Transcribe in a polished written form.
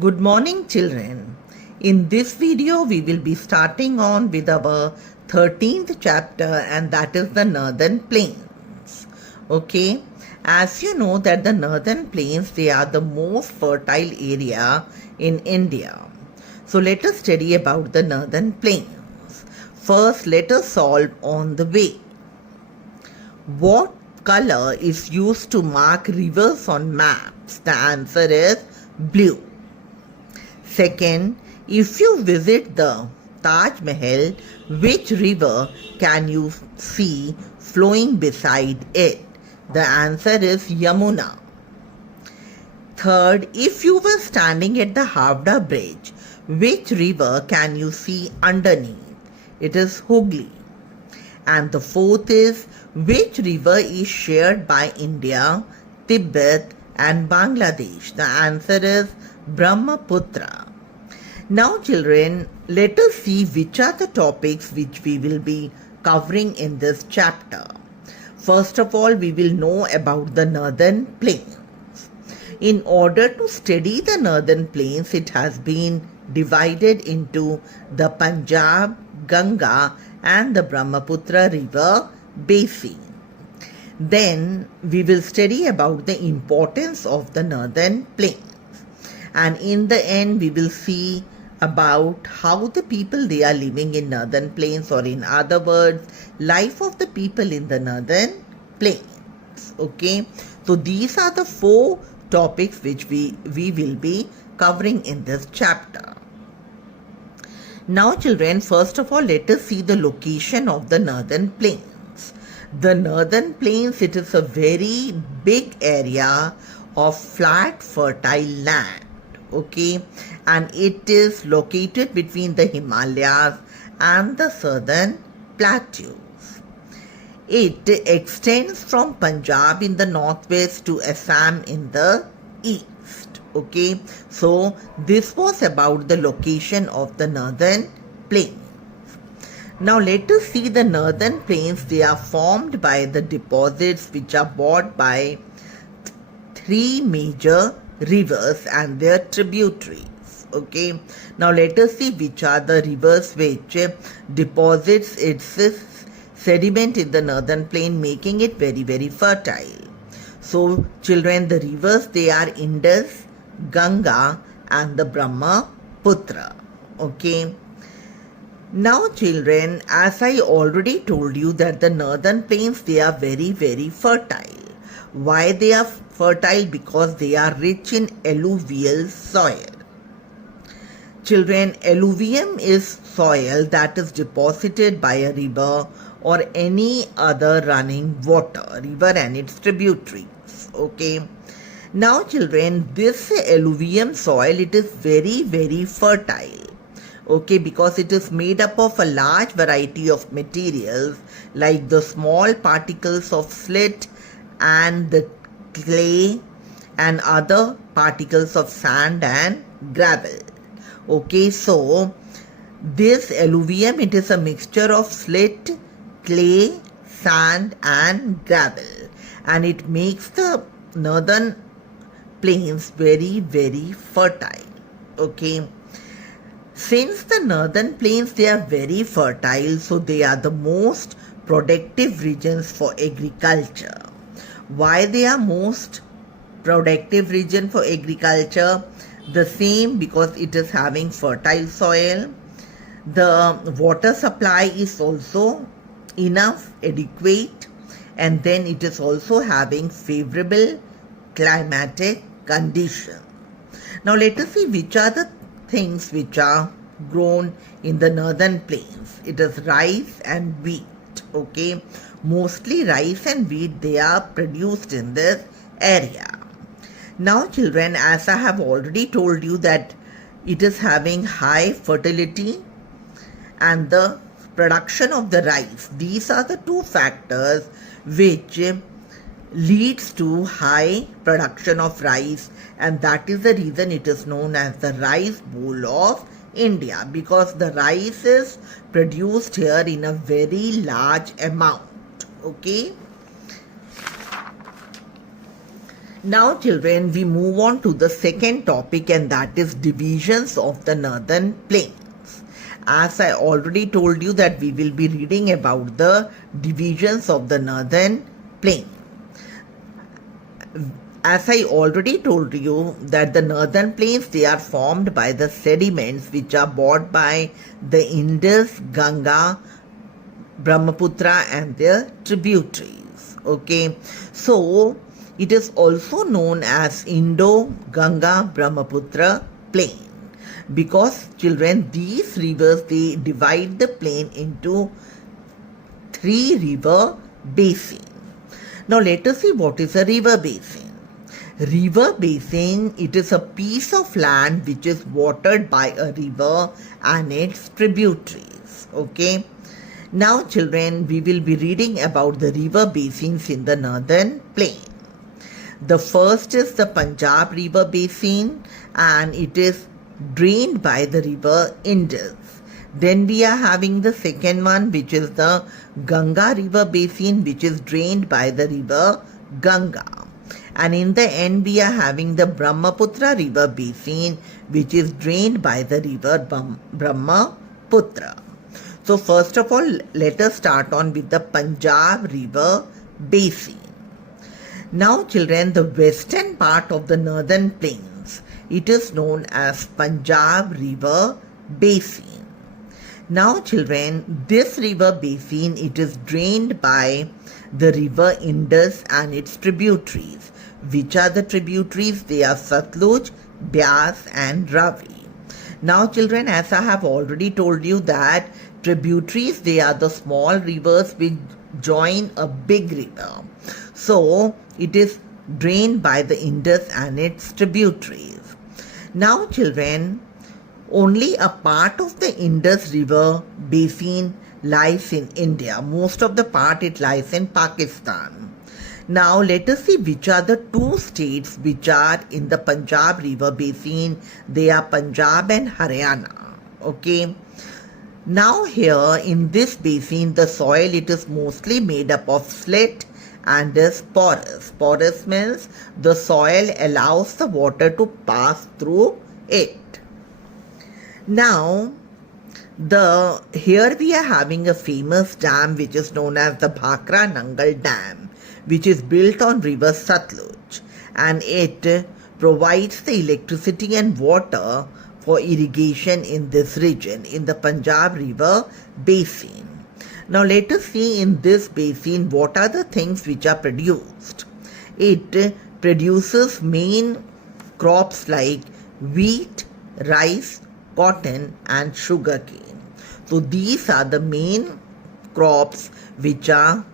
Good morning, children. In this video, we will be starting on with our 13th chapter, and that is the Northern Plains. Okay, as you know that the Northern Plains, they are the most fertile area in India. So let us study about the Northern Plains. First, let us solve on the way. What color is used to mark rivers on maps? The answer is blue. Second, if you visit the Taj Mahal, which river can you see flowing beside it? The answer is Yamuna. Third, if you were standing at the Havda Bridge, which river can you see underneath? It is Hooghly. And the fourth is, which river is shared by India, Tibet and Bangladesh? The answer is Brahmaputra. Now children, let us see which are the topics which we will be covering in this chapter. First of all, we will know about the Northern Plains. In order to study the Northern Plains, it has been divided into the Punjab, Ganga and the Brahmaputra river basin. Then we will study about the importance of the Northern Plains. And in the end, we will see about how the people they are living in Northern Plains, or in other words, life of the people in the Northern Plains. Okay, so these are the four topics which we will be covering in this chapter. Now children, first of all, let us see the location of the Northern Plains. The Northern Plains, it is a very big area of flat fertile land. Okay, and it is located between the Himalayas and the southern plateaus. It extends from Punjab in the northwest to Assam in the east. Okay, so this was about the location of the Northern Plains. Now let us see the Northern Plains. They are formed by the deposits which are brought by three major rivers and their tributaries. Okay, now let us see which are the rivers which deposits its sediment in the Northern Plain, making it very fertile. So children, the rivers, they are Indus, Ganga and the Brahmaputra. Okay, now children, as I already told you that the Northern Plains, they are very fertile. Why they are fertile? Because they are rich in alluvial soil. Children, alluvium is soil that is deposited by a river or any other running water, river and its tributaries. Okay. Now children, this alluvium soil, it is very fertile. Okay, because it is made up of a large variety of materials like the small particles of slate and the clay and other particles of sand and gravel. Okay, so this alluvium, it is a mixture of slate, clay, sand and gravel, and it makes the Northern Plains very fertile. Okay, since the Northern Plains, they are very fertile, so they are the most productive regions for agriculture. Why they are most productive region for agriculture? The same, because it is having fertile soil. The water supply is also enough, adequate, and then it is also having favorable climatic conditions. Now let us see which are the things which are grown in the Northern Plains. It is rice and wheat. Okay, mostly rice and wheat, they are produced in this area. Now children, as I have already told you that it is having high fertility and the production of the rice. These are the two factors which leads to high production of rice, and that is the reason it is known as the rice bowl of India, because the rice is produced here in a very large amount. Okay, Now, children, we move on to the second topic, and that is divisions of the northern plains. As I already told you that we will be reading about the divisions of the northern plain. As I already told you that the northern plains, they are formed by the sediments which are brought by the Indus, Ganga, Brahmaputra and their tributaries. Okay, so it is also known as Indo-Ganga-Brahmaputra plain because, children, these rivers, they divide the plain into three river basins. Now let us see what is a river basin. River basin, it is a piece of land which is watered by a river and its tributaries. Okay. Now, children, we will be reading about the river basins in the northern plain. The first is the Punjab River Basin, and it is drained by the river Indus. Then we are having the second one, which is the Ganga River Basin, which is drained by the river Ganga. And in the end, we are having the Brahmaputra River Basin, which is drained by the river Brahmaputra. So first of all, let us start on with the Punjab River Basin. Now, children, the western part of the northern plains, it is known as Punjab River Basin. Now, children, this river basin, it is drained by the river Indus and its tributaries. Which are the tributaries? They are Satluj, Beas and Ravi. Now, children, as I have already told you that tributaries, they are the small rivers which join a big river. So, it is drained by the Indus and its tributaries. Now, children, only a part of the Indus River basin lies in India. Most of the part it lies in Pakistan. Now, let us see which are the two states which are in the Punjab River Basin. They are Punjab and Haryana. Okay. Now, here in this basin, the soil, it is mostly made up of slate and is porous. Porous means the soil allows the water to pass through it. Now, here we are having a famous dam which is known as the Bhakra Nangal Dam, which is built on river Satluj, and it provides the electricity and water for irrigation in this region, in the Punjab River Basin. Now let us see in this basin what are the things which are produced. It produces main crops like wheat, rice, cotton and sugarcane. So these are the main crops which are